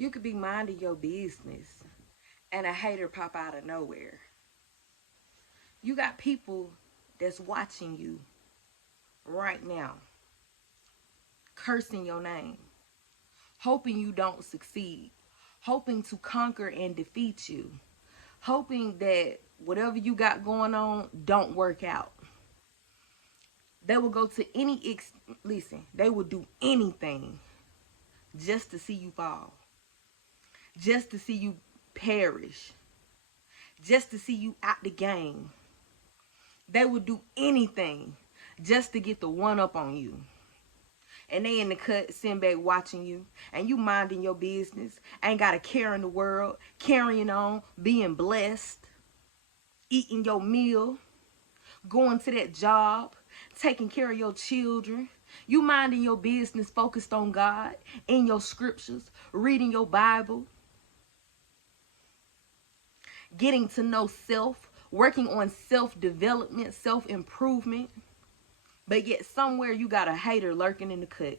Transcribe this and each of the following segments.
You could be minding your business and a hater pop out of nowhere. You got people that's watching you right now, cursing your name, hoping you don't succeed, hoping to conquer and defeat you, hoping that whatever you got going on don't work out. They will go to listen, they will do anything just to see you fall, just to see you perish, just to see you out the game. They will do anything just to get the one up on you. And they in the cut, sitting back watching you, and you minding your business, ain't got a care in the world, carrying on, being blessed, eating your meal, going to that job, taking care of your children. You minding your business, focused on God, in your scriptures, reading your Bible, getting to know self, working on self-development, self-improvement. But yet somewhere you got a hater lurking in the cut.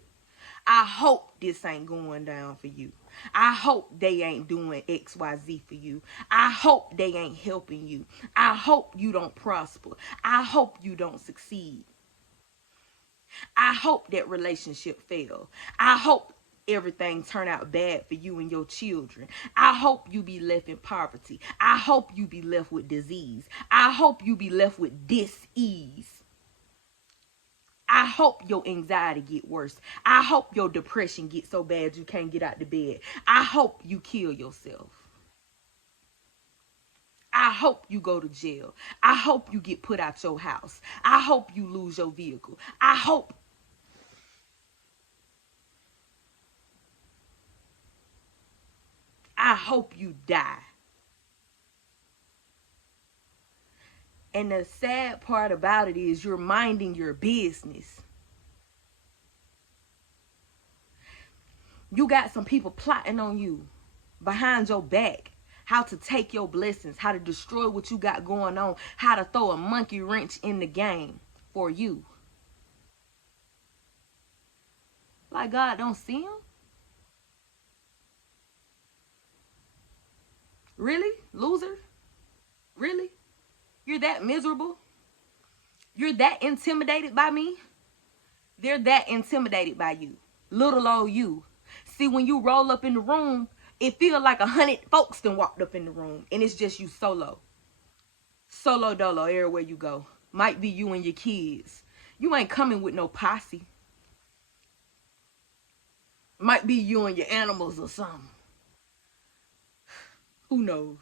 I hope this ain't going down for you. I hope they ain't doing XYZ for you. I hope they ain't helping you. I hope you don't prosper. I hope you don't succeed. I hope that relationship fail. I hope everything turn out bad for you and your children. I hope you be left in poverty. I hope you be left with disease. I hope you be left with dis-ease. I hope your anxiety get worse. I hope your depression gets so bad you can't get out the bed. I hope you kill yourself. I hope you go to jail. I hope you get put out your house. I hope you lose your vehicle. I hope you die. And the sad part about it is you're minding your business. You got some people plotting on you behind your back, how to take your blessings, how to destroy what you got going on, how to throw a monkey wrench in the game for you. Like God don't see them? Really? Loser? Really? You're that miserable? You're that intimidated by me? They're that intimidated by you. Little old you. See, when you roll up in the room, it feels like 100 folks done walked up in the room, and it's just you solo. Solo dolo everywhere you go. Might be you and your kids. You ain't coming with no posse. Might be you and your animals or something. Who knows?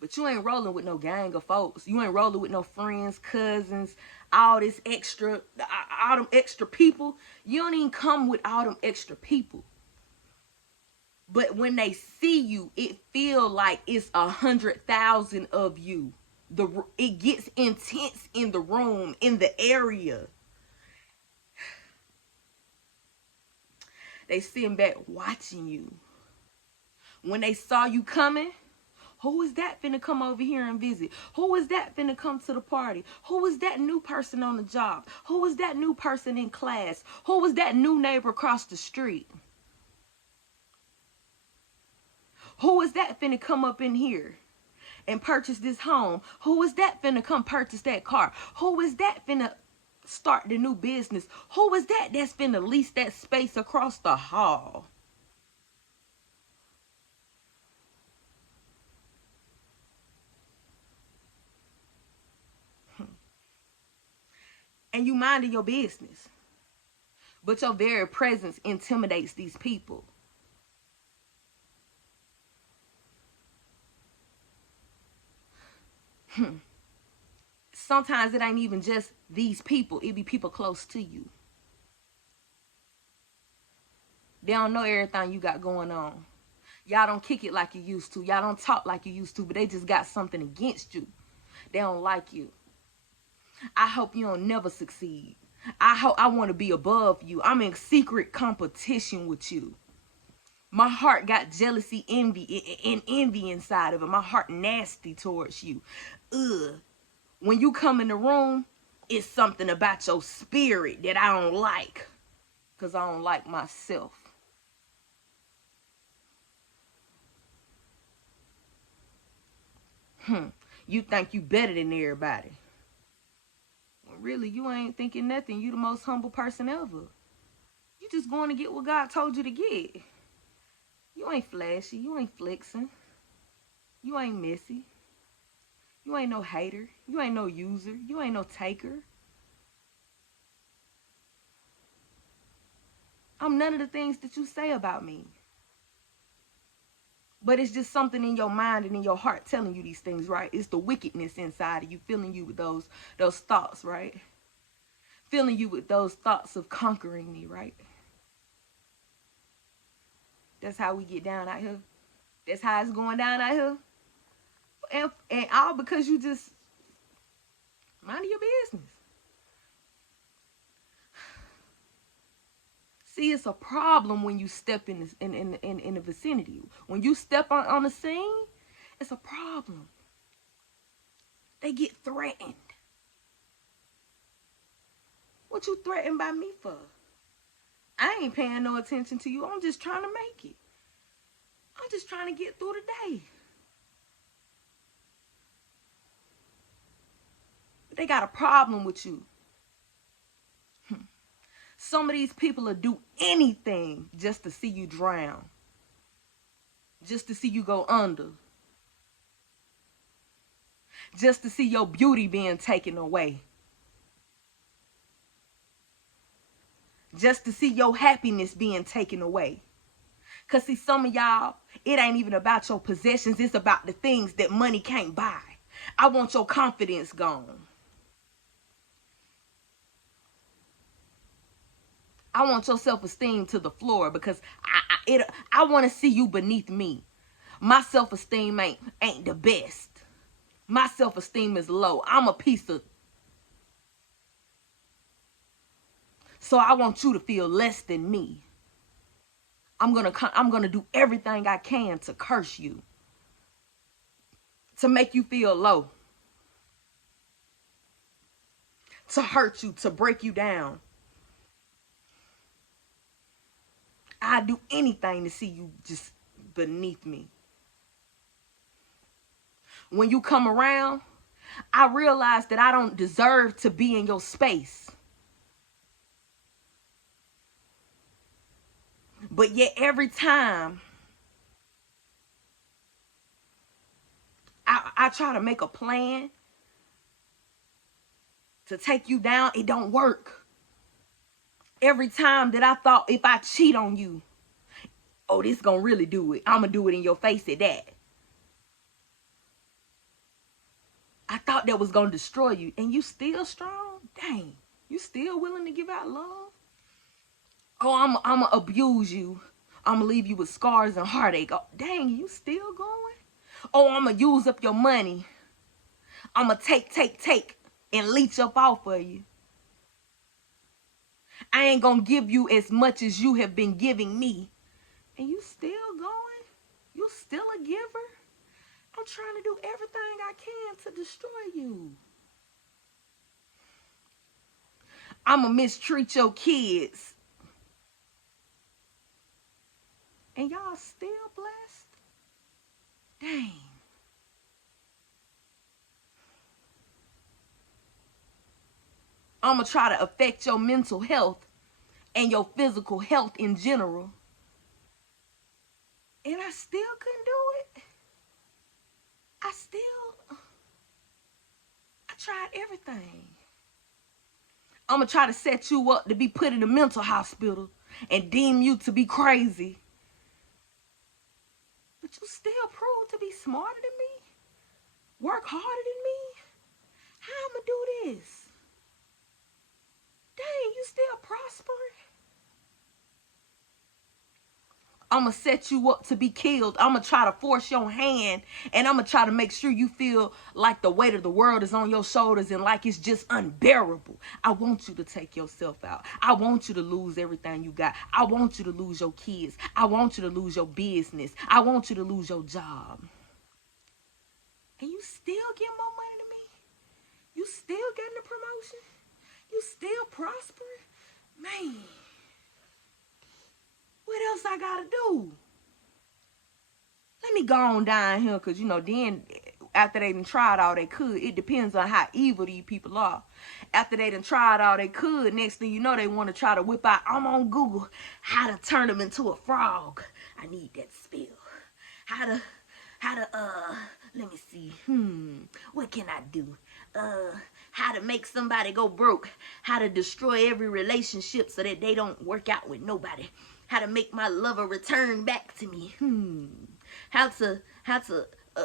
But you ain't rolling with no gang of folks. You ain't rolling with no friends, cousins, all them extra people. You don't even come with all them extra people. But when they see you, it feel like it's 100,000 of you. It gets intense in the room, in the area. They sitting back watching you. When they saw you coming, who is that finna come over here and visit? Who is that finna come to the party? Who is that new person on the job? Who is that new person in class? Who is that new neighbor across the street? Who is that finna come up in here and purchase this home? Who is that finna come purchase that car? Who is that finna start the new business? Who is that that's finna lease that space across the hall? And you minding your business. But your very presence intimidates these people. Sometimes it ain't even just these people. It be people close to you. They don't know everything you got going on. Y'all don't kick it like you used to. Y'all don't talk like you used to. But they just got something against you. They don't like you. I hope you don't never succeed. I want to be above you. I'm in secret competition with you. My heart got jealousy, envy inside of it. My heart nasty towards you. Ugh. When you come in the room, it's something about your spirit that I don't like. Because I don't like myself. You think you better than everybody. Well, really, you ain't thinking nothing. You the most humble person ever. You just going to get what God told you to get. You ain't flashy. You ain't flexing. You ain't messy. You ain't no hater. You ain't no user. You ain't no taker. I'm none of the things that you say about me. But it's just something in your mind and in your heart telling you these things, right? It's the wickedness inside of you, filling you with those thoughts, right? Filling you with those thoughts of conquering me, right? That's how we get down out here. That's how it's going down out here. And all because you just mind your business. See, it's a problem when you step in the vicinity. When you step on the scene, it's a problem. They get threatened. What you threatened by me for? I ain't paying no attention to you. I'm just trying to make it. I'm just trying to get through the day. But they got a problem with you. Some of these people will do anything just to see you drown. Just to see you go under. Just to see your beauty being taken away. Just to see your happiness being taken away. Because see, some of y'all, it ain't even about your possessions. It's about the things that money can't buy. I want your confidence gone. I want your self-esteem to the floor because I want to see you beneath me. My self-esteem ain't the best. My self-esteem is low. I'm a piece of... So I want you to feel less than me. I'm gonna do everything I can to curse you. To make you feel low. To hurt you, to break you down. I'd do anything to see you just beneath me. When you come around, I realize that I don't deserve to be in your space. But yet every time I try to make a plan to take you down, it don't work. Every time that I thought if I cheat on you, oh, this gonna really do it. I'm gonna do it in your face at that. I thought that was gonna destroy you. And you still strong? Dang. You still willing to give out love? Oh, I'm gonna abuse you. I'm gonna leave you with scars and heartache. Oh, dang, you still going? Oh, I'm gonna use up your money. I'm gonna take, and leech up off of you. I ain't gonna give you as much as you have been giving me. And you still going? You still a giver? I'm trying to do everything I can to destroy you. I'm gonna mistreat your kids. And y'all still blessed? Dang. I'm gonna try to affect your mental health and your physical health in general. And I still couldn't do it. I tried everything. I'm gonna try to set you up to be put in a mental hospital and deem you to be crazy. But you still prove to be smarter than me, work harder than me. How I'm gonna do this? Dang, you still prospering? I'm going to set you up to be killed. I'm going to try to force your hand, and I'm going to try to make sure you feel like the weight of the world is on your shoulders and like it's just unbearable. I want you to take yourself out. I want you to lose everything you got. I want you to lose your kids. I want you to lose your business. I want you to lose your job. And you still get more money than me? You still getting a promotion? You still prospering? Man. What else I gotta do? Let me go on down here, because, then after they done tried all they could. It depends on how evil these people are. After they done tried all they could, next thing you know, they want to try to whip out, I'm on Google, how to turn them into a frog. I need that spell. How to, let me see. What can I do? How to make somebody go broke. How to destroy every relationship so that they don't work out with nobody. How to make my lover return back to me. How to,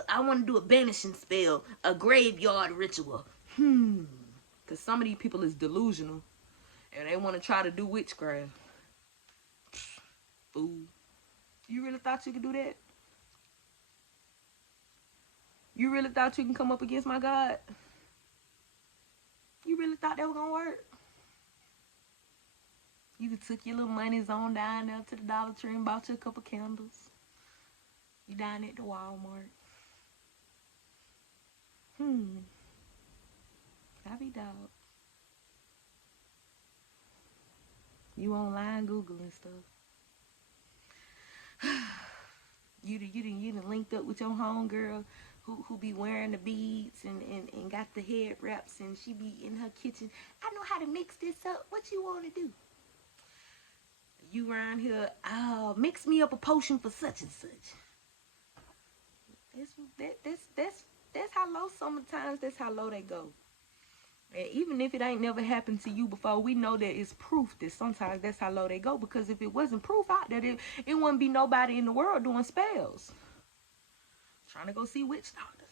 I want to do a banishing spell, a graveyard ritual. Because some of these people is delusional and they want to try to do witchcraft. Fool. You really thought you could do that? You really thought you can come up against my God? You really thought that was going to work? You took your little monies on down there to the Dollar Tree and bought you a couple candles. You down at the Walmart. I be dog. You online Googling stuff. You done linked up with your homegirl who be wearing the beads and got the head wraps, and she be in her kitchen. I know how to mix this up. What you want to do? You around here, mix me up a potion for such and such. That's how low sometimes, that's how low they go. And even if it ain't never happened to you before, we know that it's proof that sometimes that's how low they go. Because if it wasn't proof out there, it wouldn't be nobody in the world doing spells. Trying to go see witch doctors.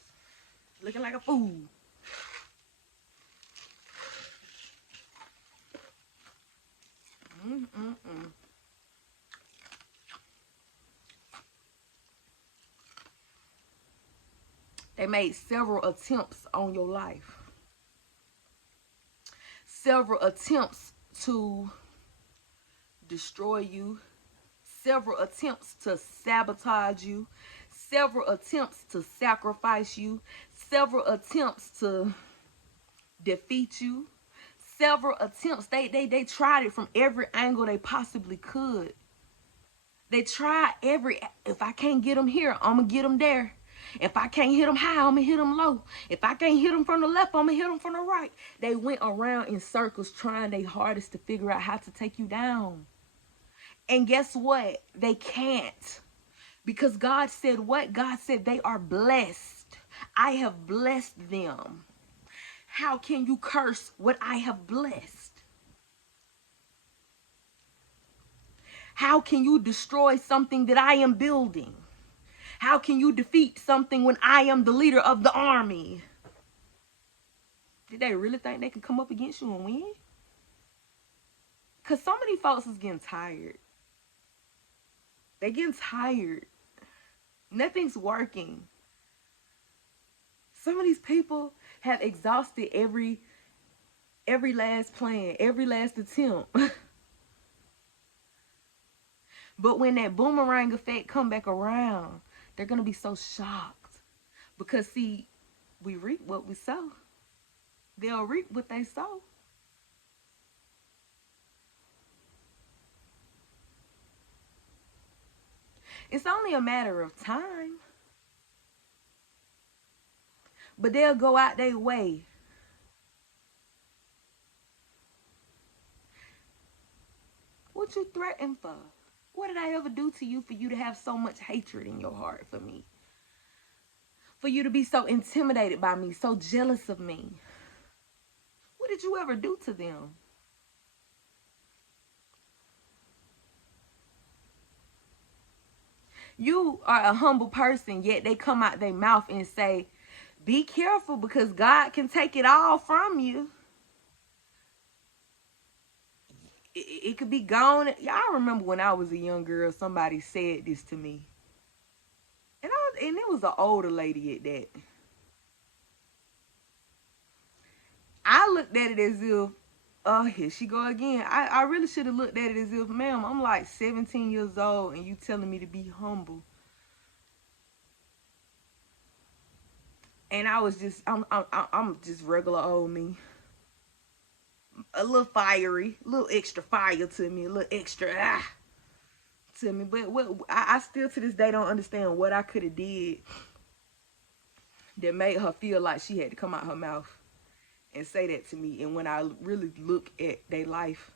Looking like a fool. They made several attempts on your life. Several attempts to destroy you. Several attempts to sabotage you. Several attempts to sacrifice you. Several attempts to defeat you. Several attempts. They tried it from every angle they possibly could. They tried if I can't get them here, I'm going to get them there. If I can't hit them high, I'm going to hit them low. If I can't hit them from the left, I'm going to hit them from the right. They went around in circles trying their hardest to figure out how to take you down. And guess what? They can't. Because God said what? God said they are blessed. I have blessed them. How can you curse what I have blessed? How can you destroy something that I am building? How can you defeat something when I am the leader of the army? Did they really think they can come up against you and win? Because some of these folks is getting tired. They're getting tired. Nothing's working. Some of these people have exhausted every last plan, every last attempt. But when that boomerang effect come back around, they're going to be so shocked. Because, see, we reap what we sow. They'll reap what they sow. It's only a matter of time. But they'll go out their way. What you threaten for? What did I ever do to you for you to have so much hatred in your heart for me? For you to be so intimidated by me, so jealous of me? What did you ever do to them? You are a humble person, yet they come out their mouth and say, be careful because God can take it all from you. It could be gone. Y'all remember when I was a young girl, somebody said this to me. And it was an older lady at that. I looked at it as if, oh, here she go again. I really should have looked at it as if, ma'am, I'm like 17 years old and you telling me to be humble. And I was just, I'm just regular old me. A little fiery, a little extra fire to me, a little extra to me. But what I still to this day don't understand what I could have did that made her feel like she had to come out her mouth and say that to me. And when I really look at their life,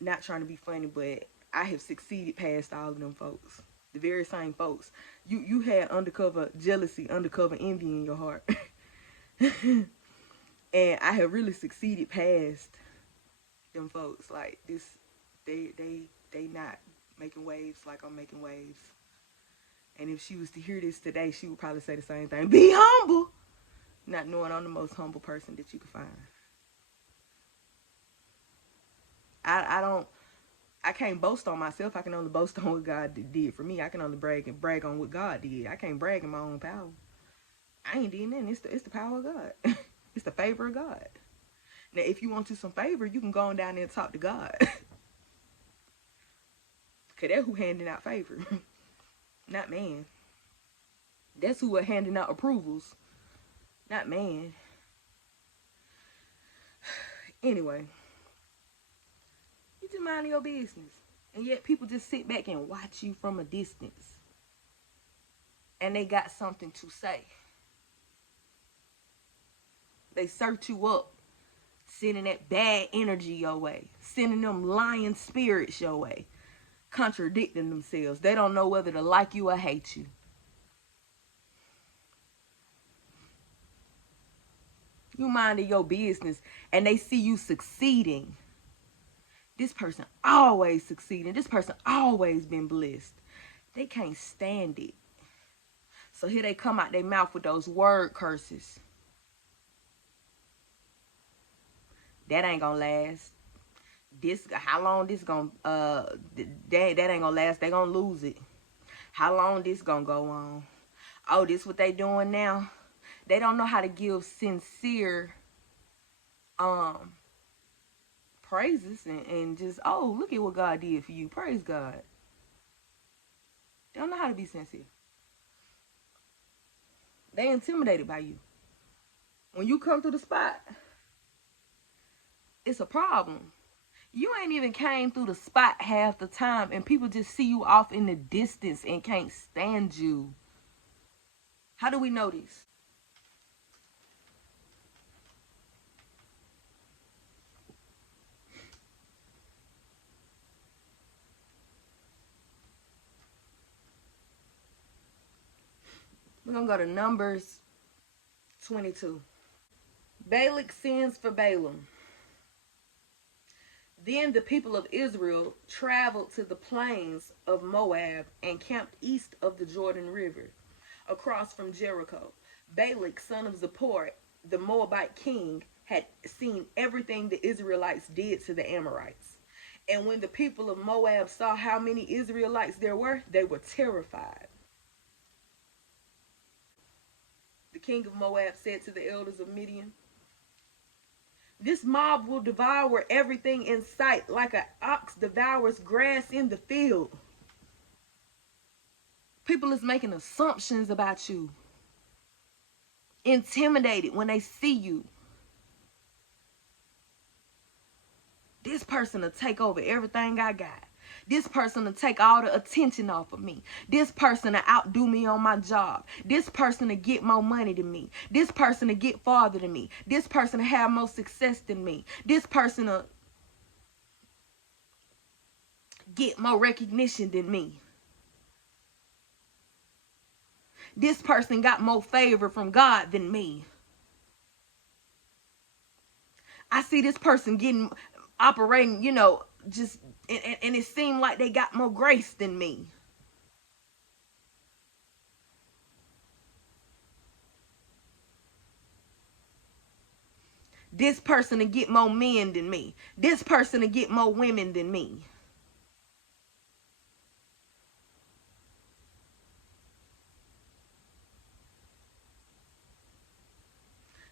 not trying to be funny, but I have succeeded past all of them folks. The very same folks. You had undercover jealousy, undercover envy in your heart. And I have really succeeded past them folks. Like this, they not making waves like I'm making waves. And if she was to hear this today, she would probably say the same thing. Be humble. Not knowing I'm the most humble person that you could find. I can't boast on myself. I can only boast on what God did for me. I can only brag on what God did. I can't brag in my own power. I ain't doing nothing. It's the power of God. It's the favor of God. Now, if you want some favor, you can go on down there and talk to God. Because that's who handing out favor. Not man. That's who are handing out approvals. Not man. Anyway. You just mind your business. And yet people just sit back and watch you from a distance. And they got something to say. They search you up, sending that bad energy your way, sending them lying spirits your way, contradicting themselves. They don't know whether to like you or hate you. You minding your business and they see you succeeding. This person always succeeding. This person always been blessed. They can't stand it. So here they come out their mouth with those word curses. That ain't gonna last. How long this gonna that ain't gonna last. They gonna lose it. How long this gonna go on? Oh, this what they doing now? They don't know how to give sincere praises and just, oh, look at what God did for you. Praise God. They don't know how to be sincere. They intimidated by you. When you come through the spot, it's a problem. You ain't even came through the spot half the time and people just see you off in the distance and can't stand you. How do we know this? We're going to go to Numbers 22. Balak sends for Balaam. Then the people of Israel traveled to the plains of Moab and camped east of the Jordan River, across from Jericho. Balak, son of Zippor, the Moabite king, had seen everything the Israelites did to the Amorites. And when the people of Moab saw how many Israelites there were, they were terrified. The king of Moab said to the elders of Midian, this mob will devour everything in sight like an ox devours grass in the field. People is making assumptions about you. Intimidated when they see you. This person will take over everything I got. This person will take all the attention off of me. This person will outdo me on my job. This person will get more money than me. This person will get farther than me. This person will have more success than me. This person will get more recognition than me. This person got more favor from God than me. I see this person operating, just, and it seemed like they got more grace than me. This person to get more men than me. This person to get more women than me.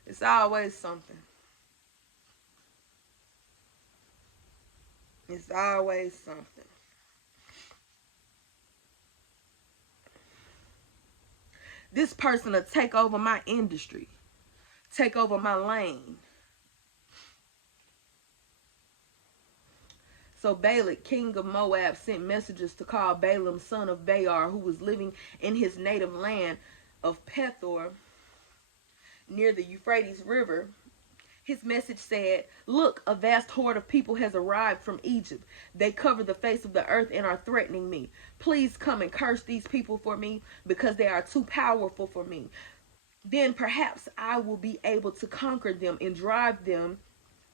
It's always something. It's always something. This person will take over my industry. Take over my lane. So Balak, king of Moab, sent messengers to call Balaam, son of Beor, who was living in his native land, of Pethor near the Euphrates River, his message said, "Look, a vast horde of people has arrived from Egypt. They cover the face of the earth and are threatening me. Please come and curse these people for me because they are too powerful for me. Then perhaps I will be able to conquer them and drive them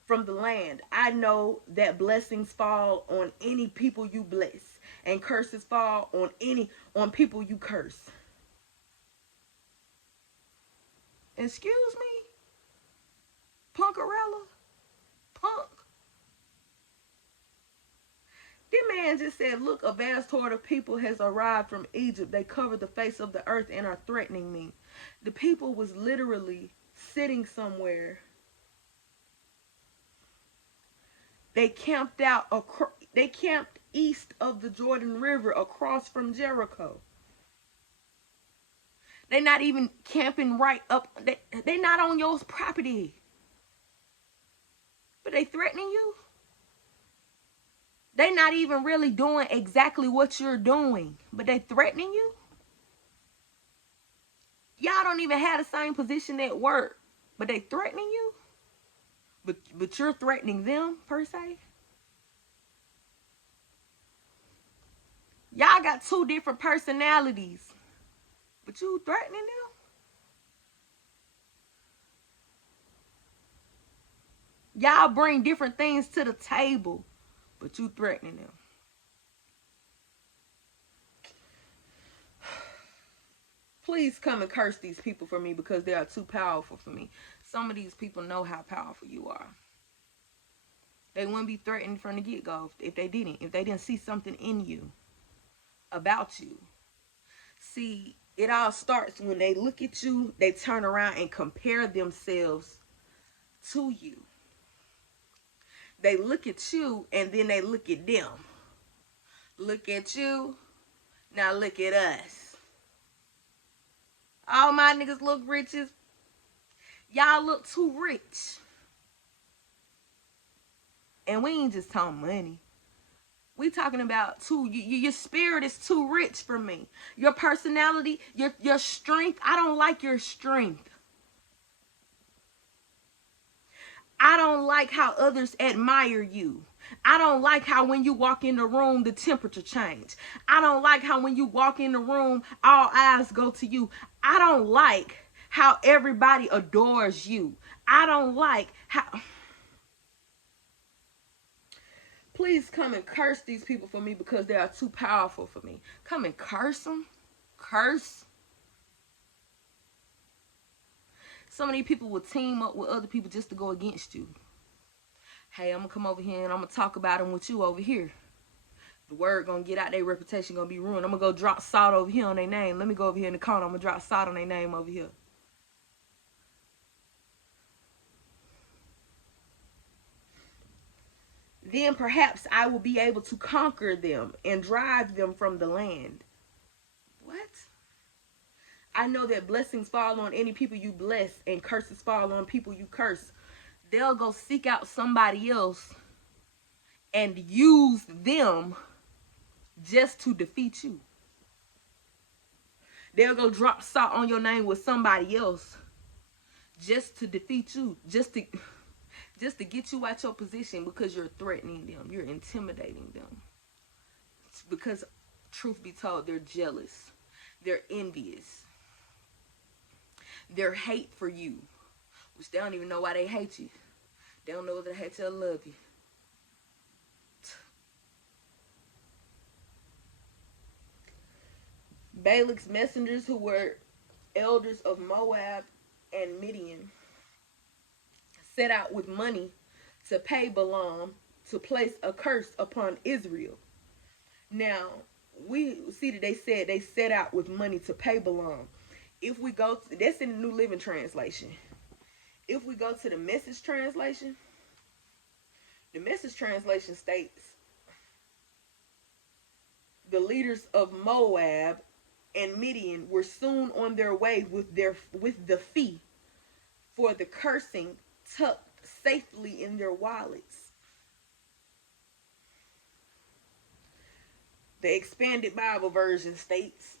from the land. I know that blessings fall on any people you bless, and curses fall on people you curse." Excuse me? Punkarella? Punk? This man just said, "Look, a vast horde of people has arrived from Egypt. They cover the face of the earth and are threatening me." The people was literally sitting somewhere. They camped they camped east of the Jordan River across from Jericho. They not even camping right up. They not on your property. But they threatening you. They not even really doing exactly what you're doing. But they threatening you. Y'all don't even have the same position at work. But they threatening you. But you're threatening them, per se. Y'all got two different personalities. But you threatening them? Y'all bring different things to the table, but you threatening them. Please come and curse these people for me because they are too powerful for me. Some of these people know how powerful you are. They wouldn't be threatened from the get-go if they didn't. If they didn't see something in you, about you. See, it all starts when they look at you, they turn around and compare themselves to you. They look at you and then they look at them. Look at you, now look at us. All my niggas look riches. Y'all look too rich. And we ain't just talking money. We talking about your spirit is too rich for me. Your personality, your strength. I don't like your strength. I don't like how others admire you. I don't like how when you walk in the room, the temperature change. I don't like how when you walk in the room, all eyes go to you. I don't like how everybody adores you. I don't like how... Please come and curse these people for me because they are too powerful for me. Come and curse them. Curse. So many people will team up with other people just to go against you. Hey, I'm going to come over here and I'm going to talk about them with you over here. The word going to get out, their reputation going to be ruined. I'm going to go drop salt over here on their name. Let me go over here in the corner. I'm going to drop salt on their name over here. Then perhaps I will be able to conquer them and drive them from the land. What? I know that blessings fall on any people you bless and curses fall on people you curse. They'll go seek out somebody else and use them just to defeat you. They'll go drop salt on your name with somebody else just to defeat you, just to get you out your position because you're threatening them, you're intimidating them. It's because, truth be told, they're jealous, they're envious, they're hate for you, which they don't even know why they hate you. They don't know whether they hate you or love you. Balak's messengers, who were elders of Moab and Midian, set out with money to pay Balaam to place a curse upon Israel. Now, we see that they set out with money to pay Balaam. If we go to, that's in the New Living Translation. If we go to the Message translation, the Message translation states, the leaders of Moab and Midian were soon on their way with the fee for the cursing tucked safely in their wallets. The Expanded Bible version states,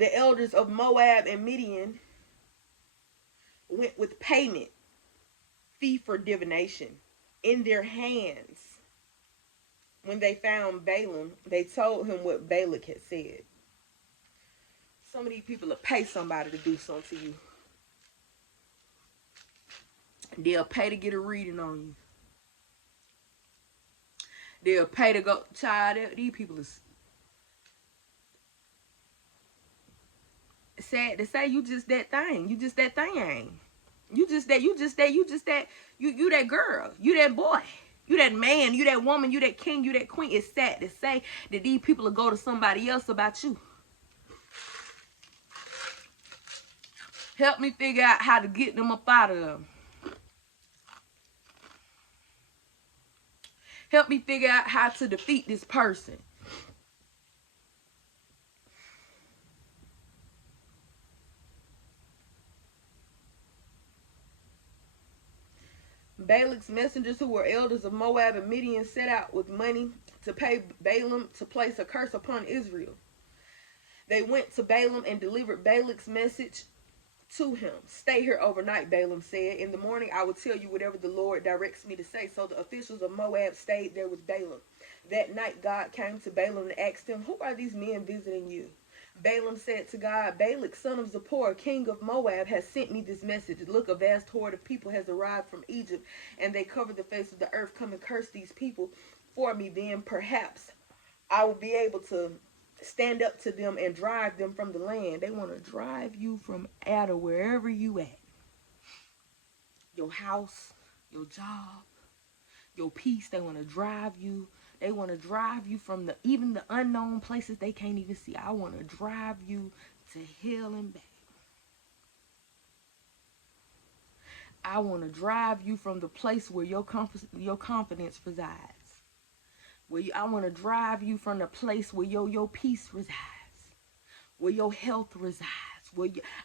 The elders of Moab and Midian went with payment fee for divination in their hands. When they found Balaam, they told him what Balak had said. Some of these people will pay somebody to do something to you. They'll pay to get a reading on you. They'll pay to go. Child, these people is sad to say. You just that thing. You just that thing. You that girl. You that boy. You that man. You that woman. You that king. You that queen. It's sad to say that these people will go to somebody else about you. Help me figure out how to get them up out of them. Help me figure out how to defeat this person. Balak's messengers, who were elders of Moab and Midian, set out with money to pay Balaam to place a curse upon Israel. They went to Balaam and delivered Balak's message to him. Stay here overnight, Balaam said. In the morning I will tell you whatever the Lord directs me to say. So the officials of Moab stayed there with Balaam. That night God came to Balaam and asked him, who are these men visiting you? Balaam said to God, Balak, son of Zippor, king of Moab, has sent me this message. Look, a vast horde of people has arrived from Egypt, and they cover the face of the earth. Come and curse these people for me. Then perhaps I will be able to stand up to them and drive them from the land. They want to drive you from out of wherever you at. Your house, your job, your peace. They want to drive you. They want to drive you from even the unknown places they can't even see. I want to drive you to hell and back. I want to drive you from the place where your confidence resides. I want to drive you from the place where your peace resides, where your health resides.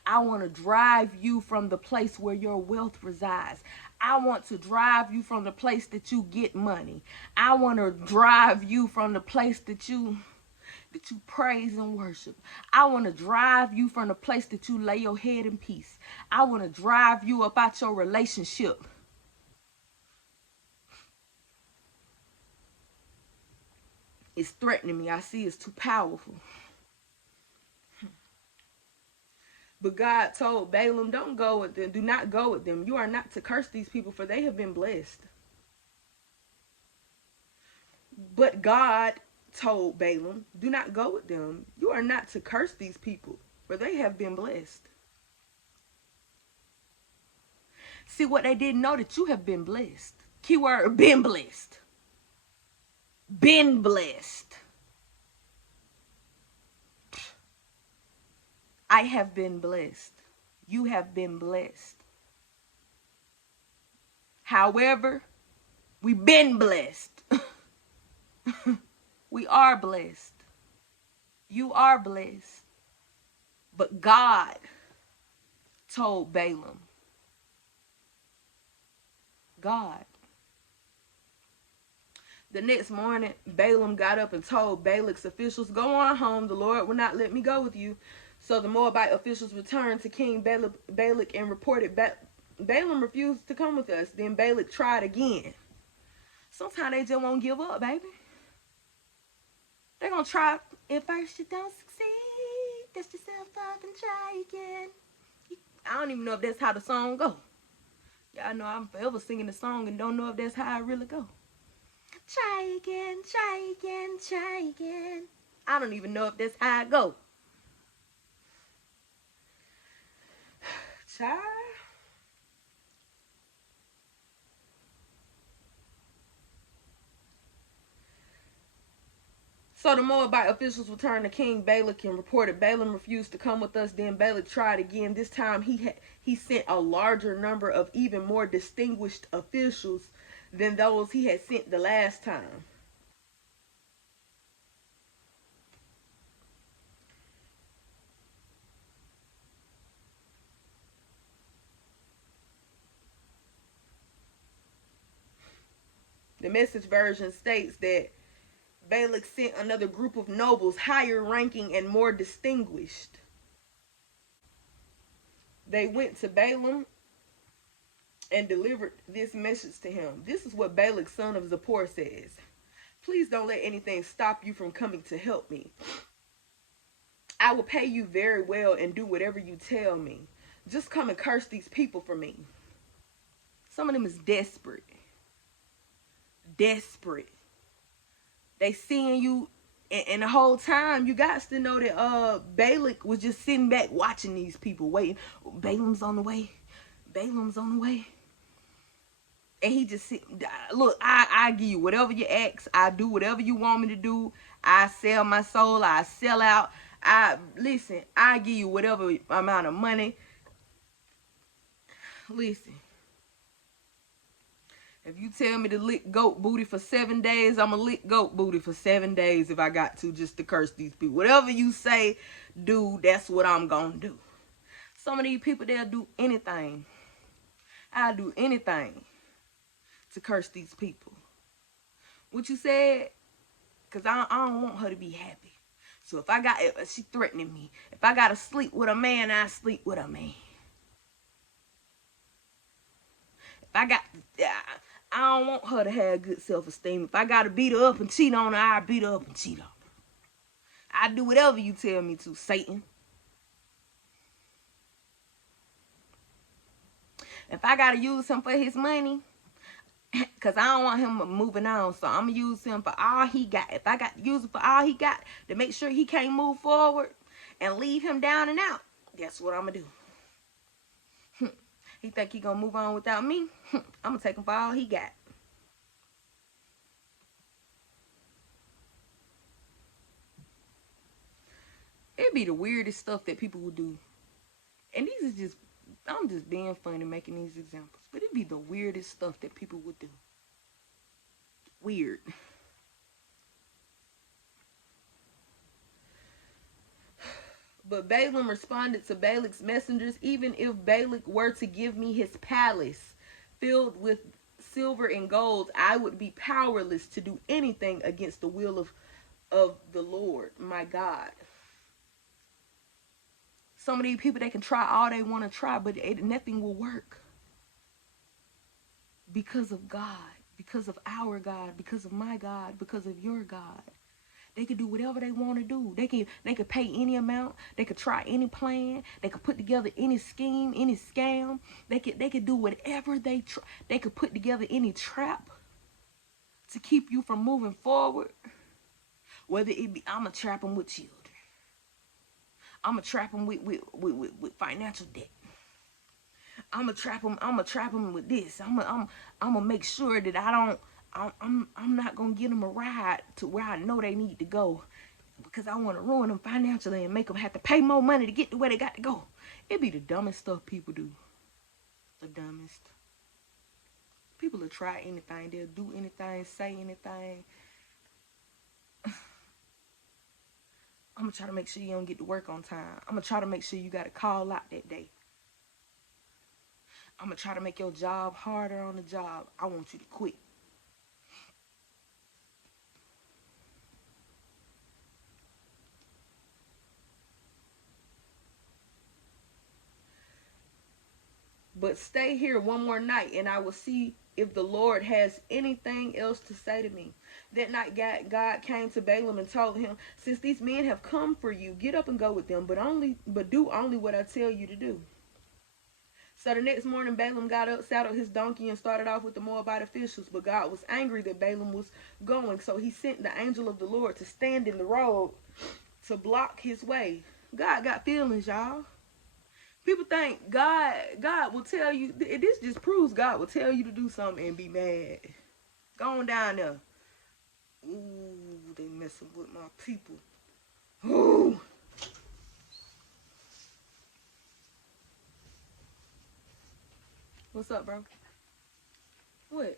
I want to drive you from the place where your wealth resides. I want to drive you from the place that you get money. I want to drive you from the place that you praise and worship. I want to drive you from the place that you lay your head in peace. I want to drive you up out your relationship. It's threatening me. I see it's too powerful. But God told Balaam, don't go with them. Do not go with them. You are not to curse these people, for they have been blessed. But God told Balaam, do not go with them. You are not to curse these people, for they have been blessed. See, what they didn't know, that you have been blessed. Keyword, been blessed. Been blessed. I have been blessed. You have been blessed. However, we've been blessed. We are blessed. You are blessed. But God told Balaam. God. The next morning, Balaam got up and told Balak's officials, go on home. The Lord will not let me go with you. So the Moabite officials returned to King Balak and reported Balaam refused to come with us. Then Balak tried again. Sometimes they just won't give up, baby. They're going to try. At first you don't succeed. Dust yourself up and try again. I don't even know if that's how the song go. Y'all know I'm forever singing the song and don't know if that's how it really go. Try again, try again, try again. I don't even know if that's how it go. Child. So the Moabite officials returned to King Balak and reported Balaam refused to come with us. Then Balak tried again. This time he sent a larger number of even more distinguished officials than those he had sent the last time. The Message version states that Balak sent another group of nobles, higher ranking and more distinguished. They went to Balaam and delivered this message to him. This is what Balak, son of Zippor, says. Please don't let anything stop you from coming to help me. I will pay you very well and do whatever you tell me. Just come and curse these people for me. Some of them is desperate. Desperate. They seeing you, and the whole time you got to know that Balak was just sitting back watching these people, waiting. Balaam's on the way. Balaam's on the way. And he just sit, look, I give you whatever you ask. I do whatever you want me to do. I sell my soul. I sell out. Listen, I give you whatever amount of money. Listen, if you tell me to lick goat booty for 7 days, I'm going to lick goat booty for 7 days if I got to, just to curse these people. Whatever you say, do, that's what I'm going to do. Some of these people, they'll do anything. I'll do anything to curse these people. What you said? Because I don't want her to be happy. So if she threatening me. If I got to sleep with a man, I sleep with a man. I don't want her to have good self-esteem. If I got to beat her up and cheat on her, I beat her up and cheat on her. I do whatever you tell me to, Satan. If I got to use him for his money, because I don't want him moving on, so I'm going to use him for all he got. If I got to use him for all he got to make sure he can't move forward and leave him down and out, that's what I'm going to do. He think he going to move on without me? I'm going to take him for all he got. It'd be the weirdest stuff that people would do. And these is just, I'm just being funny making these examples. But it'd be the weirdest stuff that people would do. Weird. But Balaam responded to Balak's messengers, even if Balak were to give me his palace filled with silver and gold, I would be powerless to do anything against the will of the Lord, my God. Some of these people, they can try all they want to try, but nothing will work. Because of God, because of our God, because of my God, because of your God. They could do whatever they want to do. They could pay any amount. They could try any plan. They could put together any scheme, any scam. They could do whatever they try. They could put together any trap to keep you from moving forward. Whether it be, I'm going to trap them with children. I'm going to trap them with financial debt. I'm going to trap them with this. I'm going to make sure that I'm not going to give them a ride to where I know they need to go, because I want to ruin them financially and make them have to pay more money to get to where they got to go. It be the dumbest stuff people do. The dumbest. People will try anything. They'll do anything, say anything. I'm going to try to make sure you don't get to work on time. I'm going to try to make sure you got to call out that day. I'm going to try to make your job harder on the job. I want you to quit. But stay here one more night, and I will see if the Lord has anything else to say to me. That night God came to Balaam and told him, since these men have come for you, get up and go with them, but do only what I tell you to do. So the next morning, Balaam got up, saddled his donkey, and started off with the Moabite officials. But God was angry that Balaam was going, so he sent the angel of the Lord to stand in the road to block his way. God got feelings, y'all. People think God will tell you. This just proves God will tell you to do something and be mad. Go on down there. Ooh, they messing with my people. Ooh. What's up, bro? What?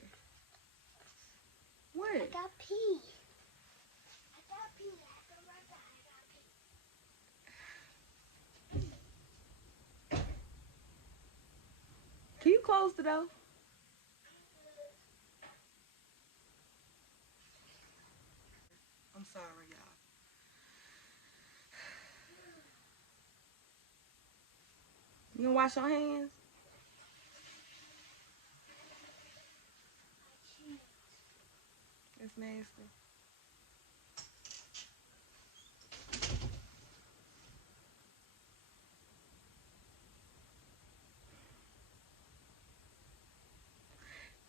What? I got pee. I got pee. I got pee. Can you close the door? I'm sorry, y'all. You gonna wash your hands? That's nasty.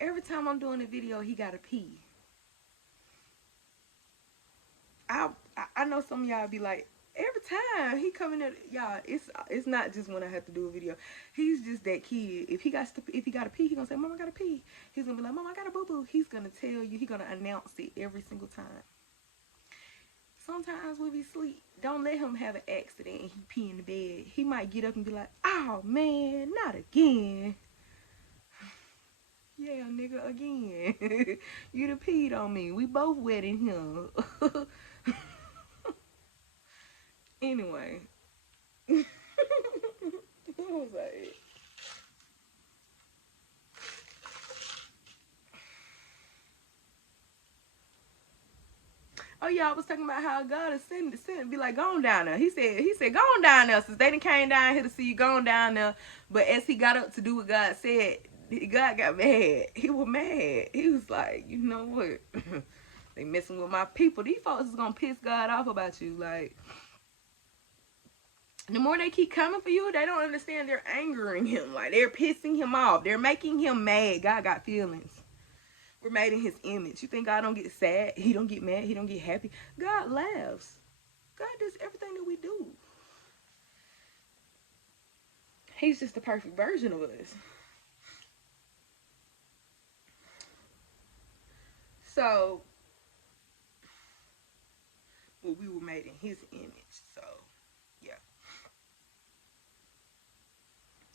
Every time I'm doing a video, he gotta pee. I know some of y'all be like, every time he coming at y'all, it's not just when I have to do a video. He's just that kid. If he gotta pee, he gonna say, "Mom, I gotta pee." He's gonna be like, "Mom, I gotta boo boo." He's gonna tell you. He gonna announce it every single time. Sometimes we be asleep. Don't let him have an accident and he pee in the bed. He might get up and be like, "Oh man, not again." Yeah, nigga, again. You done peed on me. We both wet in here. Anyway. What was that? Oh yeah, I was talking about how God is sending be like, "Go on down there." He said, "Go on down there." Since they done came down here to see you, go on down there. But as he got up to do what God said, God got mad. He was mad. He was like, "You know what? They messing with my people. These folks is gonna piss God off about you." Like, the more they keep coming for you, they don't understand they're angering him. Like, they're pissing him off. They're making him mad. God got feelings. We're made in his image. You think God don't get sad? He don't get mad? He don't get happy? God laughs. God does everything that we do. He's just the perfect version of us. So, well, we were made in his image. So, yeah.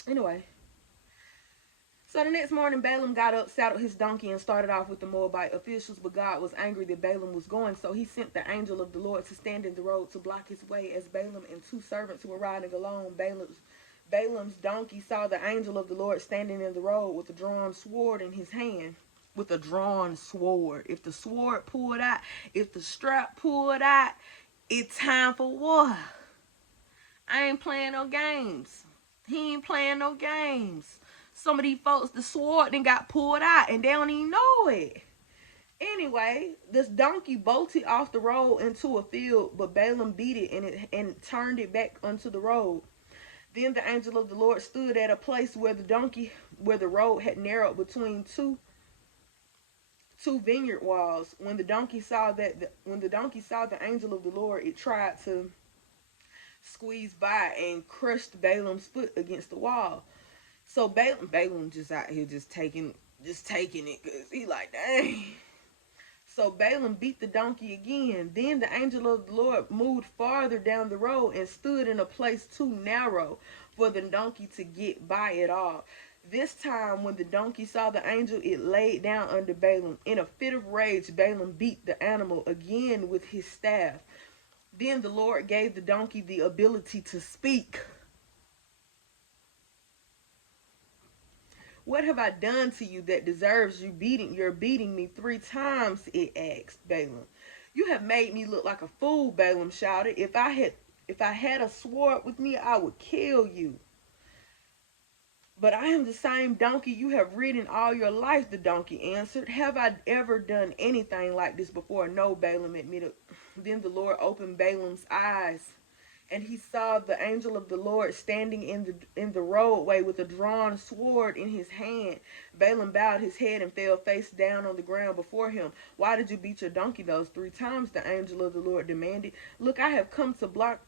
Anyway. So the next morning, Balaam got up, saddled his donkey, and started off with the Moabite officials. But God was angry that Balaam was going, so he sent the angel of the Lord to stand in the road to block his way. As Balaam and two servants who were riding along, Balaam's donkey saw the angel of the Lord standing in the road with a drawn sword in his hand. With a drawn sword. If the sword pulled out, if the strap pulled out, it's time for war. I ain't playing no games. He ain't playing no games. Some of these folks, the sword then got pulled out and they don't even know it. Anyway, this donkey bolted off the road into a field, but Balaam beat it and turned it back onto the road. Then the angel of the Lord stood at a place where the road had narrowed between two vineyard walls. When the donkey saw the angel of the Lord, it tried to squeeze by and crushed Balaam's foot against the wall. So Balaam just out here just taking it because he like, dang. So Balaam beat the donkey again. Then the angel of the Lord moved farther down the road and stood in a place too narrow for the donkey to get by at all. This time, when the donkey saw the angel, it laid down under Balaam. In a fit of rage, Balaam beat the animal again with his staff. Then the Lord gave the donkey the ability to speak. "What have I done to you that deserves you beating? You're beating me 3 times," it asked Balaam. "You have made me look like a fool," Balaam shouted. If I had a sword with me, I would kill you. "But I am the same donkey you have ridden all your life," the donkey answered. "Have I ever done anything like this before?" "No," Balaam admitted. Then the Lord opened Balaam's eyes, and he saw the angel of the Lord standing in the roadway with a drawn sword in his hand. Balaam bowed his head and fell face down on the ground before him. "Why did you beat your donkey those 3 times?" the angel of the Lord demanded. "Look, I have come to block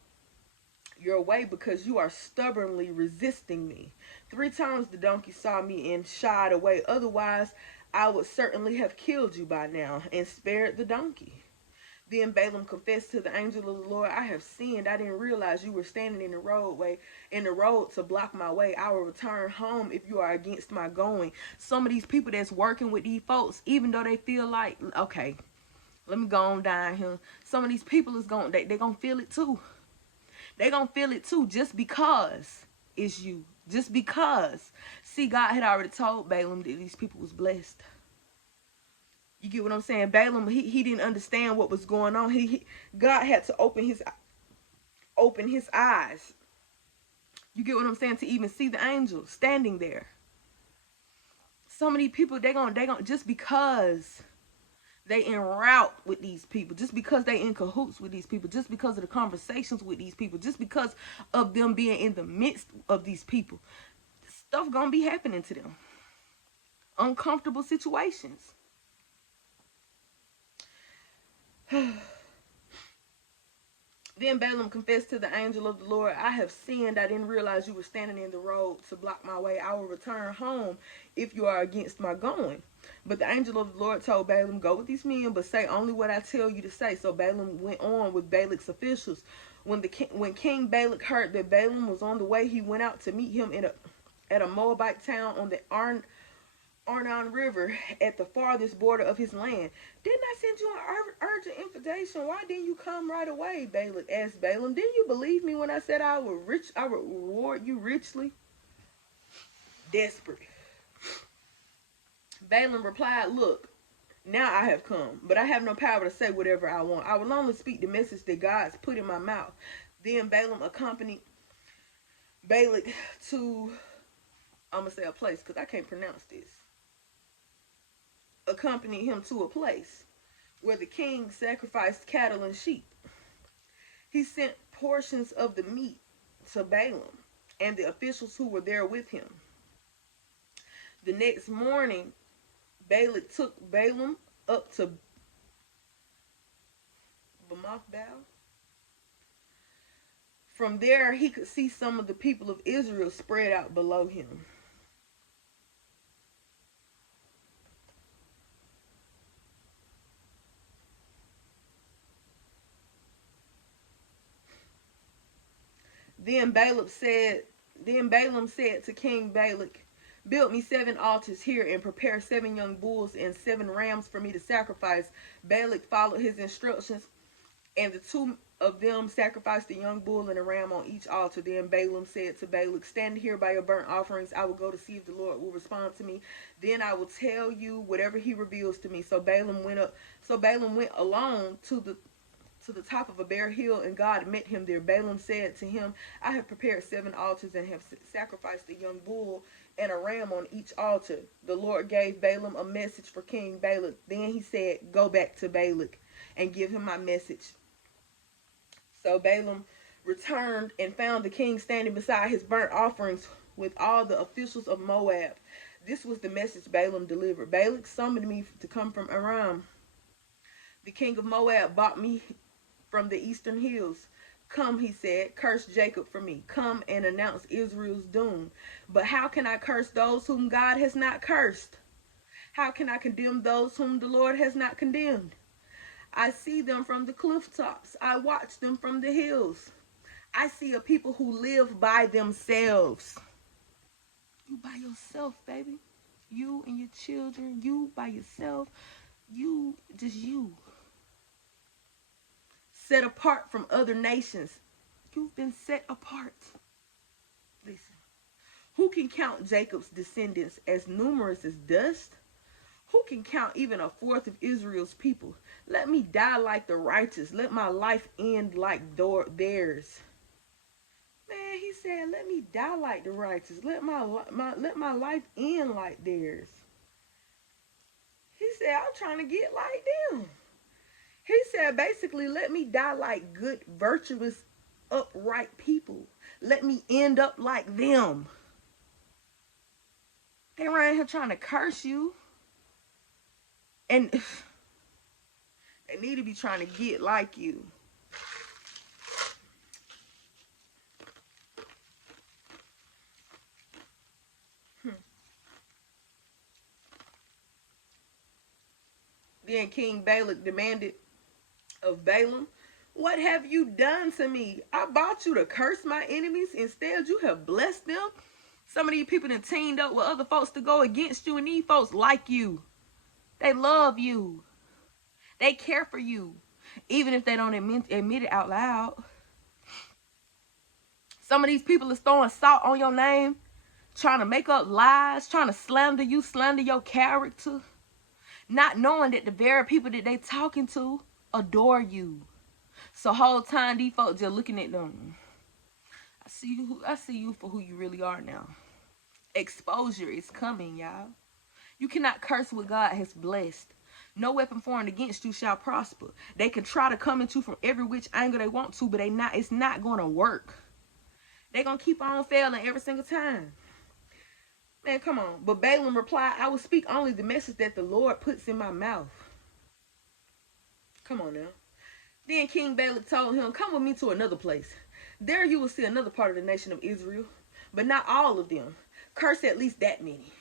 your way because you are stubbornly resisting me. 3 times the donkey saw me and shied away. Otherwise, I would certainly have killed you by now and spared the donkey." Then Balaam confessed to the angel of the Lord, "I have sinned. I didn't realize you were standing in the road to block my way. I will return home if you are against my going." Some of these people that's working with these folks, even though they feel like, okay, let me go on down here. Some of these people is going, they're going to feel it too. They're going to feel it too just because it's you. Just because. See, God had already told Balaam that these people was blessed. You get what I'm saying? Balaam, he didn't understand what was going on. God had to open his eyes. You get what I'm saying? To even see the angel standing there. So many people, they gonna just because they en route with these people, just because they in cahoots with these people, just because of the conversations with these people, just because of them being in the midst of these people, stuff gonna be happening to them. Uncomfortable situations. Then Balaam confessed to the angel of the Lord, I have sinned. I didn't realize you were standing in the road to block my way. I will return home if you are against my going. But the angel of the Lord told Balaam, go with these men, but say only what I tell you to say. So Balaam went on with Balak's officials. When King Balak heard that Balaam was on the way, he went out to meet him at a Moabite town on the Arnon River at the farthest border of his land. Didn't I send you an urgent invitation? Why didn't you come right away? Balak asked Balaam. Didn't you believe me when I said I would reward you richly? Desperate. Balaam replied, look, now I have come, but I have no power to say whatever I want. I will only speak the message that God's put in my mouth. Then Balaam accompanied Balak to, I'm going to say a place because I can't pronounce this. Accompanied him to a place where the king sacrificed cattle and sheep. He sent portions of the meat to Balaam and the officials who were there with him. The next morning, Balak took Balaam up to Bamothbal. From there, he could see some of the people of Israel spread out below him. Then Balaam said to King Balak, build me 7 altars here and prepare 7 young bulls and 7 rams for me to sacrifice. Balak followed his instructions, and the 2 of them sacrificed a young bull and a ram on each altar. Then Balaam said to Balak, stand here by your burnt offerings. I will go to see if the Lord will respond to me. Then I will tell you whatever he reveals to me. So Balaam went alone to the top of a bare hill, and God met him there. Balaam said to him, I have prepared 7 altars and have sacrificed a young bull and a ram on each altar. The Lord gave Balaam a message for King Balak. Then he said, go back to Balak and give him my message. So Balaam returned and found the king standing beside his burnt offerings with all the officials of Moab. This was the message Balaam delivered. Balak summoned me to come from Aram. The king of Moab bought me from the eastern hills. Come, he said, curse Jacob for me. Come and announce Israel's doom. But how can I curse those whom God has not cursed? How can I condemn those whom the Lord has not condemned? I see them from the cliff tops. I watch them from the hills. I see a people who live by themselves. You by yourself, baby. You and your children. You by yourself. You, just you. Set apart from other nations. You've been set apart. Listen. Who can count Jacob's descendants as numerous as dust? Who can count even a fourth of Israel's people? Let me die like the righteous. Let my life end like theirs. Man, he said, let me die like the righteous. Let my life end like theirs. He said, I'm trying to get like them. He said, basically, let me die like good, virtuous, upright people. Let me end up like them. They around here trying to curse you. And they need to be trying to get like you. Then King Balak demanded of Balaam, what have you done to me? I bought you to curse my enemies. Instead, you have blessed them. Some of these people that teamed up with other folks to go against you, and these folks like you. They love you. They care for you, even if they don't admit it out loud. Some of these people is throwing salt on your name, trying to make up lies, trying to slander you, slander your character, not knowing that the very people that they talking to adore you. So whole time these folks just looking at them. I see you for who you really are now. Exposure is coming, y'all. You cannot curse what God has blessed. No weapon formed against you shall prosper. They can try to come at you from every which angle they want to, but it's not gonna work. They're gonna keep on failing every single time. Man, come on. But Balaam replied, I will speak only the message that the Lord puts in my mouth. Come on now. Then King Balak told him, come with me to another place. There you will see another part of the nation of Israel, but not all of them. Curse at least that many.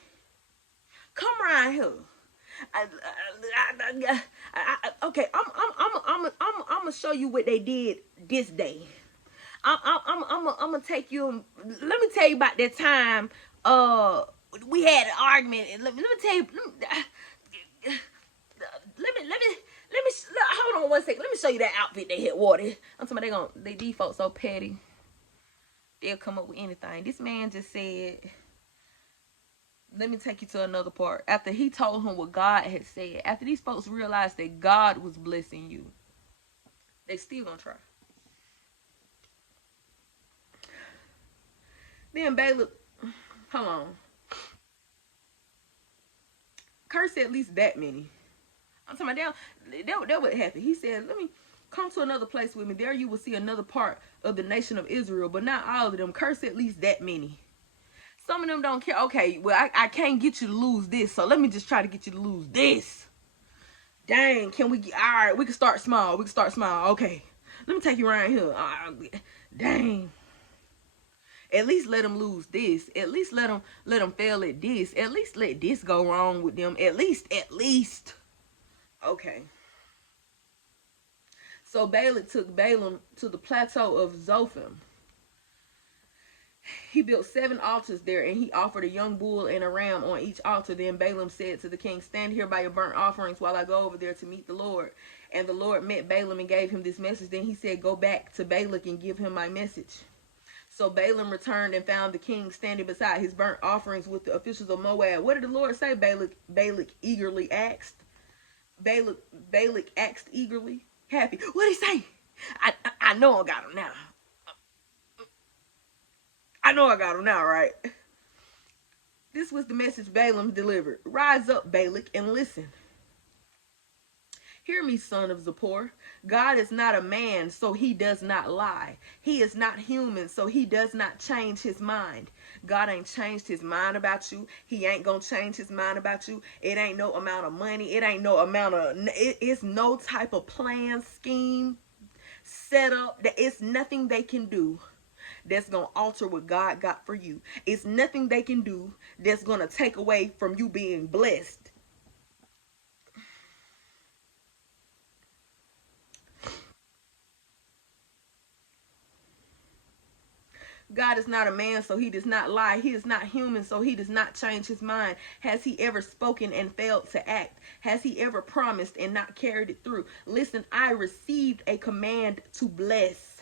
Come around here. Okay, I'm gonna show you what they did this day. I'm gonna take you. Let me tell you about that time. We had an argument. And let me tell you. Hold on one second. Let me show you that outfit they had wore. I'm talking about they default so petty. They'll come up with anything. This man just said, let me take you to another part. After he told him what God had said, after these folks realized that God was blessing you, they still gonna try. Then Balak, hold on. Curse at least that many. I'm talking about that what happened. He said, let me come to another place with me. There you will see another part of the nation of Israel, but not all of them. Curse at least that many. Some of them don't care. Okay, well, I can't get you to lose this, so let me just try to get you to lose this. Dang, all right, we can start small. Okay, let me take you around here. Dang. At least let them lose this. At least let them fail at this. At least let this go wrong with them. At least. Okay. So Balak took Balaam to the plateau of Zophim. He built 7 altars there, and he offered a young bull and a ram on each altar. Then Balaam said to the king, stand here by your burnt offerings while I go over there to meet the Lord. And the Lord met Balaam and gave him this message. Then he said, go back to Balak and give him my message. So Balaam returned and found the king standing beside his burnt offerings with the officials of Moab. What did the Lord say? Balak eagerly asked. Balak asked eagerly. Happy. What did he say? I know I got him now. I know I got him now, right? This was the message Balaam delivered. Rise up, Balak, and listen. Hear me, son of Zippor. God is not a man, so he does not lie. He is not human, so he does not change his mind. God ain't changed his mind about you. He ain't gonna change his mind about you. It ain't no amount of money. It ain't no amount of, it's no type of plan, scheme, setup. It's nothing they can do that's gonna alter what God got for you. It's nothing they can do that's gonna take away from you being blessed. God is not a man, so he does not lie. He is not human, so he does not change his mind. Has he ever spoken and failed to act? Has he ever promised and not carried it through? Listen, I received a command to bless.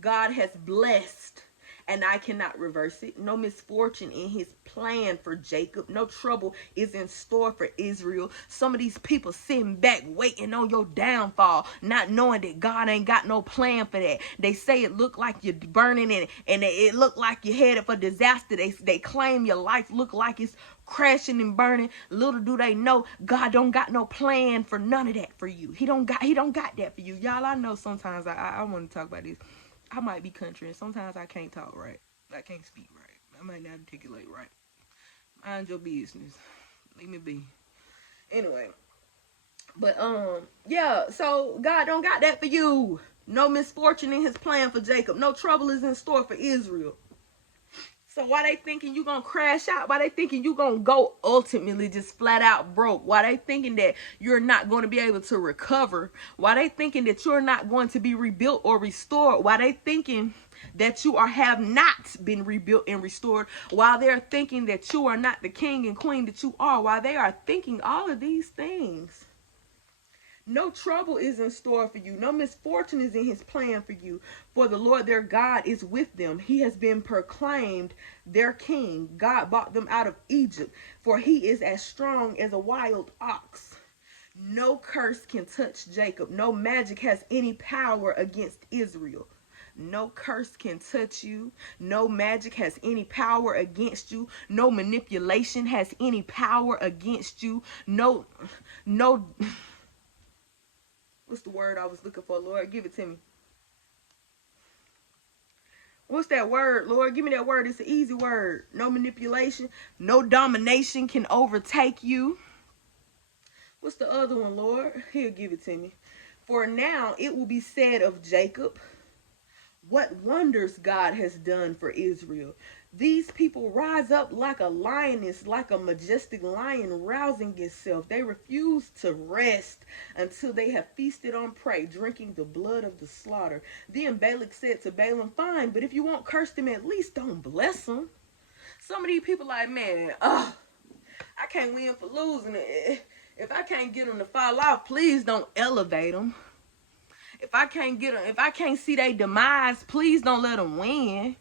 God has blessed, and I cannot reverse it. No misfortune in his plan for Jacob. No trouble is in store for Israel. Some of these people sitting back waiting on your downfall, not knowing that God ain't got no plan for that. They say it look like you're burning and it look like you're headed for disaster. They claim your life look like it's crashing and burning. Little do they know, God don't got no plan for none of that for you. He don't got that for you. Y'all, I know sometimes I want to talk about this. I might be country, and sometimes I can't talk right. I can't speak right. I might not articulate right. Mind your business. Leave me be. Anyway. But, yeah. So, God don't got that for you. No misfortune in his plan for Jacob. No trouble is in store for Israel. So why they thinking you gonna crash out? Why they thinking you gonna go ultimately just flat out broke? Why they thinking that you're not going to be able to recover? Why they thinking that you're not going to be rebuilt or restored? Why they thinking that you have not been rebuilt and restored? While they're thinking that you are not the king and queen that you are? While they are thinking all of these things? No trouble is in store for you. No misfortune is in his plan for you. For the Lord their God is with them. He has been proclaimed their king. God brought them out of Egypt. For he is as strong as a wild ox. No curse can touch Jacob. No magic has any power against Israel. No curse can touch you. No magic has any power against you. No manipulation has any power against you. No, what's the word I was looking for, Lord? Give it to me. What's that word, Lord? Give me that word. It's an easy word. No manipulation. No domination can overtake you. What's the other one, Lord? He'll give it to me. For now it will be said of Jacob, what wonders God has done for Israel. These people rise up like a lioness, like a majestic lion rousing itself. They refuse to rest until they have feasted on prey, drinking the blood of the slaughter. Then Balak said to Balaam, fine, but if you won't curse them, at least don't bless them. Some of these people like, man, I can't win for losing it. If I can't get them to fall off, please don't elevate them. If I can't get them, if I can't see their demise, please don't let them win.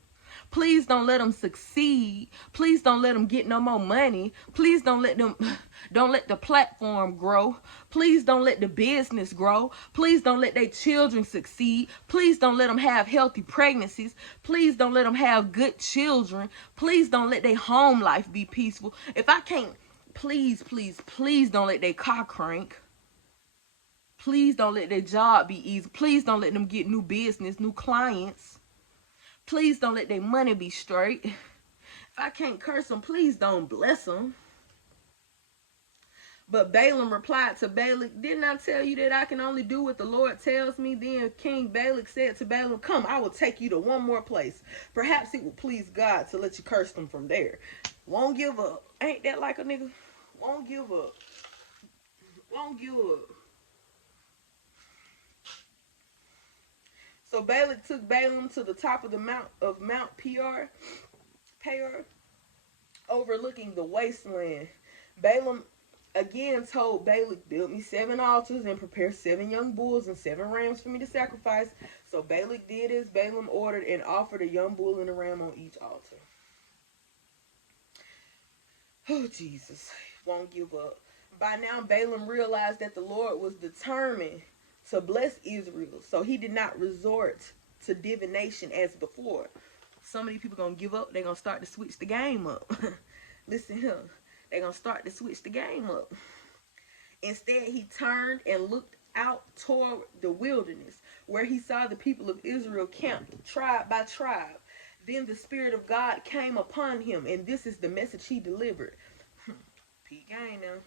Please don't let them succeed. Please don't let them get no more money. Please don't let the platform grow. Please don't let the business grow. Please don't let their children succeed. Please don't let them have healthy pregnancies. Please don't let them have good children. Please don't let their home life be peaceful. If I can't, please don't let their car crank. Please don't let their job be easy. Please don't let them get new business, new clients. Please don't let their money be straight. If I can't curse them, please don't bless them. But Balaam replied to Balak, didn't I tell you that I can only do what the Lord tells me? Then King Balak said to Balaam, come, I will take you to one more place. Perhaps it will please God to let you curse them from there. Won't give up. Ain't that like a nigga? Won't give up. Won't give up. So Balak took Balaam to the top of the Mount Peor, overlooking the wasteland. Balaam again told Balak, build me 7 altars and prepare 7 young bulls and 7 rams for me to sacrifice. So Balak did as Balaam ordered and offered a young bull and a ram on each altar. Oh, Jesus. Won't give up. By now, Balaam realized that the Lord was determined to bless Israel, so he did not resort to divination as before. Some of these people gonna give up. They're gonna start to switch the game up. Listen here. They're gonna start to switch the game up. Instead, he turned and looked out toward the wilderness, where he saw the people of Israel camped tribe by tribe. Then the Spirit of God came upon him, and this is the message he delivered. Peak game now.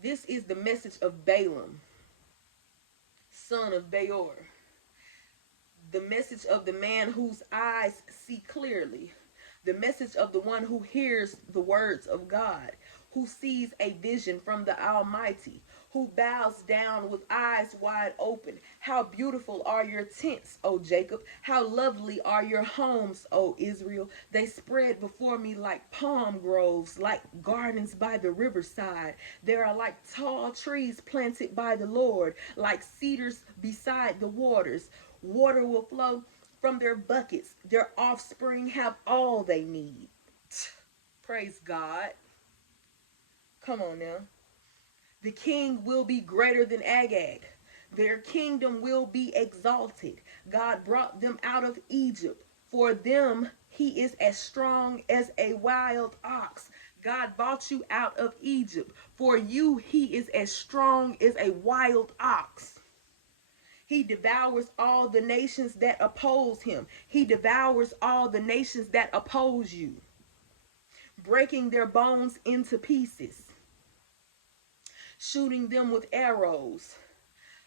This is the message of Balaam, son of Beor. The message of the man whose eyes see clearly. The message of the one who hears the words of God, who sees a vision from the Almighty, who bows down with eyes wide open. How beautiful are your tents, O Jacob. How lovely are your homes, O Israel. They spread before me like palm groves, like gardens by the riverside. They are like tall trees planted by the Lord, like cedars beside the waters. Water will flow from their buckets. Their offspring have all they need. Praise God. Come on now. The king will be greater than Agag. Their kingdom will be exalted. God brought them out of Egypt. For them, he is as strong as a wild ox. God brought you out of Egypt. For you, he is as strong as a wild ox. He devours all the nations that oppose him. He devours all the nations that oppose you, breaking their bones into pieces, shooting them with arrows.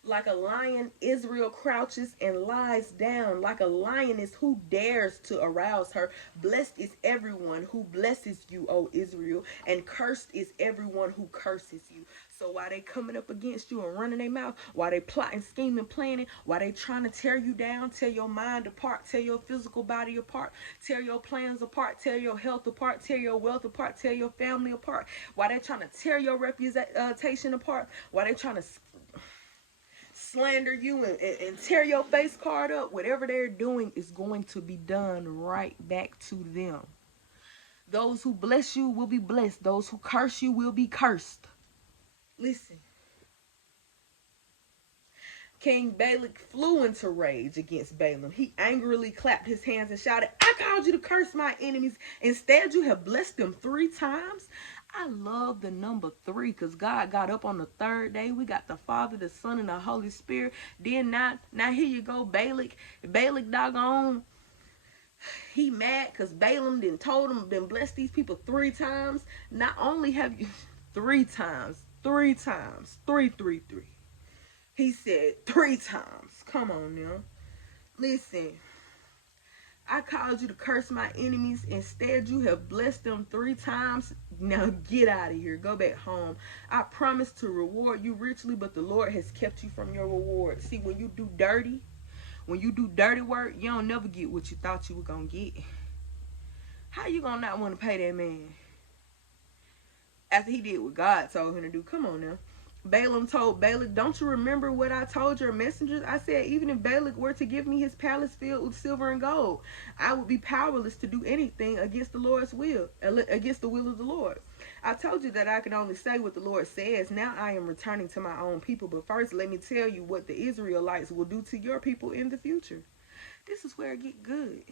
Like a lion, Israel crouches and lies down. Like a lioness, who dares to arouse her? Blessed is everyone who blesses you, O Israel, and cursed is everyone who curses you. So while they coming up against you and running their mouth, while they plotting, scheming, planning, while they trying to tear you down, tear your mind apart, tear your physical body apart, tear your plans apart, tear your health apart, tear your wealth apart, tear your family apart, while they trying to tear your reputation apart, while they trying to slander you and tear your face card up, whatever they're doing is going to be done right back to them. Those who bless you will be blessed. Those who curse you will be cursed. Listen. King Balak flew into rage against Balaam. He angrily clapped his hands and shouted, I called you to curse my enemies. Instead, you have blessed them 3 times. I love the number 3 because God got up on the 3rd day. We got the Father, the Son, and the Holy Spirit. Then now here you go, Balak. Balak doggone. He mad because Balaam then bless these people 3 times. Not only have you 3 times, 3 times, 3. He said 3 times. Come on now. Listen, I called you to curse my enemies. Instead, you have blessed them 3 times. Now get out of here. Go back home. I promised to reward you richly, but the Lord has kept you from your reward. See, when you do dirty work, you don't never get what you thought you were going to get. How you going to not want to pay that man after he did what God told him to do? Come on now. Balaam told Balak, don't you remember what I told your messengers? I said, even if Balak were to give me his palace filled with silver and gold, I would be powerless to do anything against the Lord's will, against the will of the Lord. I told you that I could only say what the Lord says. Now I am returning to my own people. But first, let me tell you what the Israelites will do to your people in the future. This is where it get good.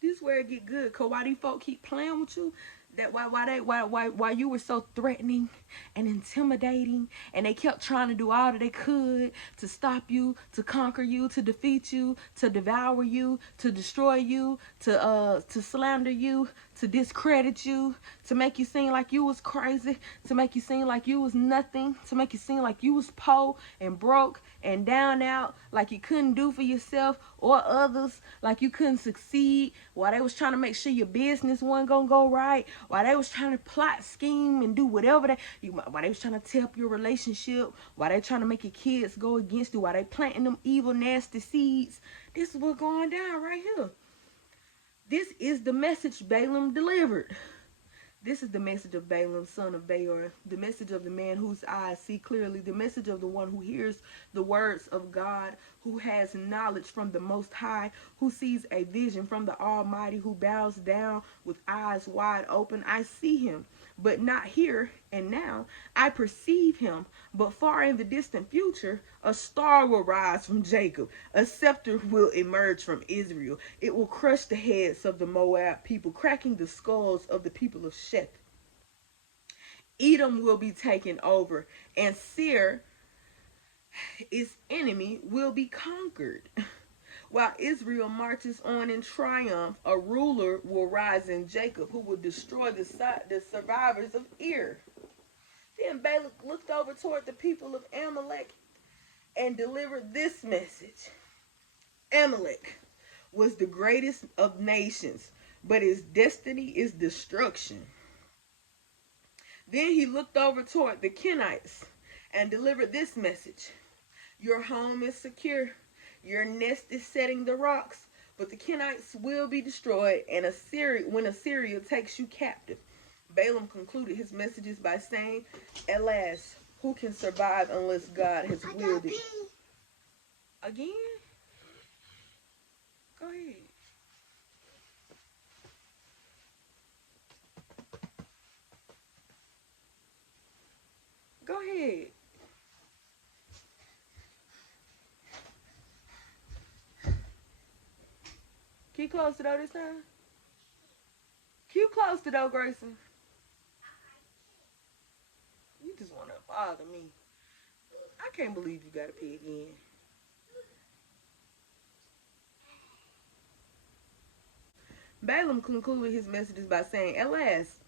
This is where it get good. Cause why these folk keep playing with you? That why you were so threatening and intimidating, and they kept trying to do all that they could to stop you, to conquer you, to defeat you, to devour you, to destroy you, to slander you, to discredit you, to make you seem like you was crazy, to make you seem like you was nothing, to make you seem like you was poor and broke and down out, like you couldn't do for yourself or others, like you couldn't succeed, while they was trying to make sure your business wasn't gonna go right, while they was trying to plot, scheme, and do whatever while they was trying to tear up your relationship, while they trying to make your kids go against you, while they planting them evil, nasty seeds. This is what's going down right here. This is the message Balaam delivered. This is the message of Balaam, son of Beor, the message of the man whose eyes see clearly, the message of the one who hears the words of God, who has knowledge from the Most High, who sees a vision from the Almighty, who bows down with eyes wide open. I see him, but not here and now. I perceive him, but far in the distant future, a star will rise from Jacob. A scepter will emerge from Israel. It will crush the heads of the Moab people, cracking the skulls of the people of Sheth. Edom will be taken over, and Seir, its enemy, will be conquered. While Israel marches on in triumph, a ruler will rise in Jacob who will destroy the survivors of Ir. Then Balak looked over toward the people of Amalek and delivered this message. Amalek was the greatest of nations, but his destiny is destruction. Then he looked over toward the Kenites and delivered this message. Your home is secure. Your nest is setting the rocks, but the Kenites will be destroyed, and when Assyria takes you captive. Balaam concluded his messages by saying, at last, who can survive unless God has willed it? Again? Go ahead. Go ahead. Keep close to the door this time. Keep close to the door, Grayson. You just want to bother me. I can't believe you got to pee again. Balaam concluded his messages by saying, at last,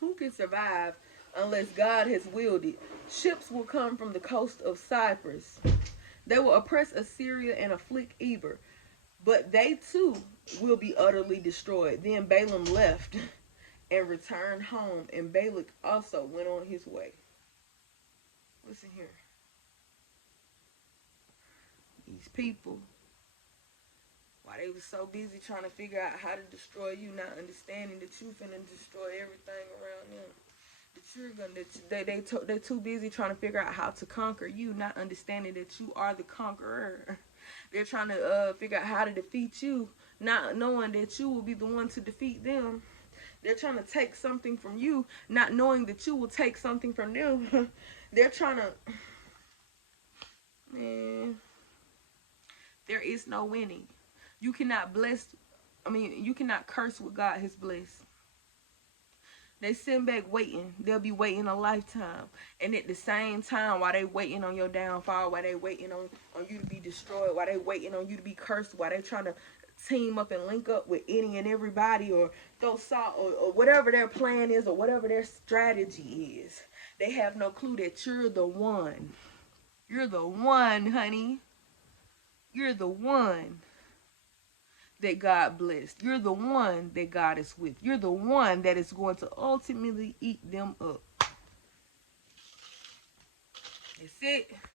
who can survive unless God has willed it? Ships will come from the coast of Cyprus. They will oppress Assyria and afflict Eber, but they too will be utterly destroyed. Then Balaam left and returned home, and Balak also went on his way. Listen here. These people, while they were so busy trying to figure out how to destroy you, not understanding that you finna destroy everything around them. They're too busy trying to figure out how to conquer you, not understanding that you are the conqueror. They're trying to figure out how to defeat you, not knowing that you will be the one to defeat them. They're trying to take something from you, not knowing that you will take something from them. They're trying to Man, there is no winning. You cannot you cannot curse what God has blessed. They sit back waiting. They'll be waiting a lifetime. And at the same time, while they waiting on your downfall, while they waiting on you to be destroyed, while they waiting on you to be cursed, while they trying to team up and link up with any and everybody or throw salt or whatever their plan is or whatever their strategy is, they have no clue that you're the one. You're the one, honey. You're the one that God blessed. You're the one that God is with. You're the one that is going to ultimately eat them up. That's it.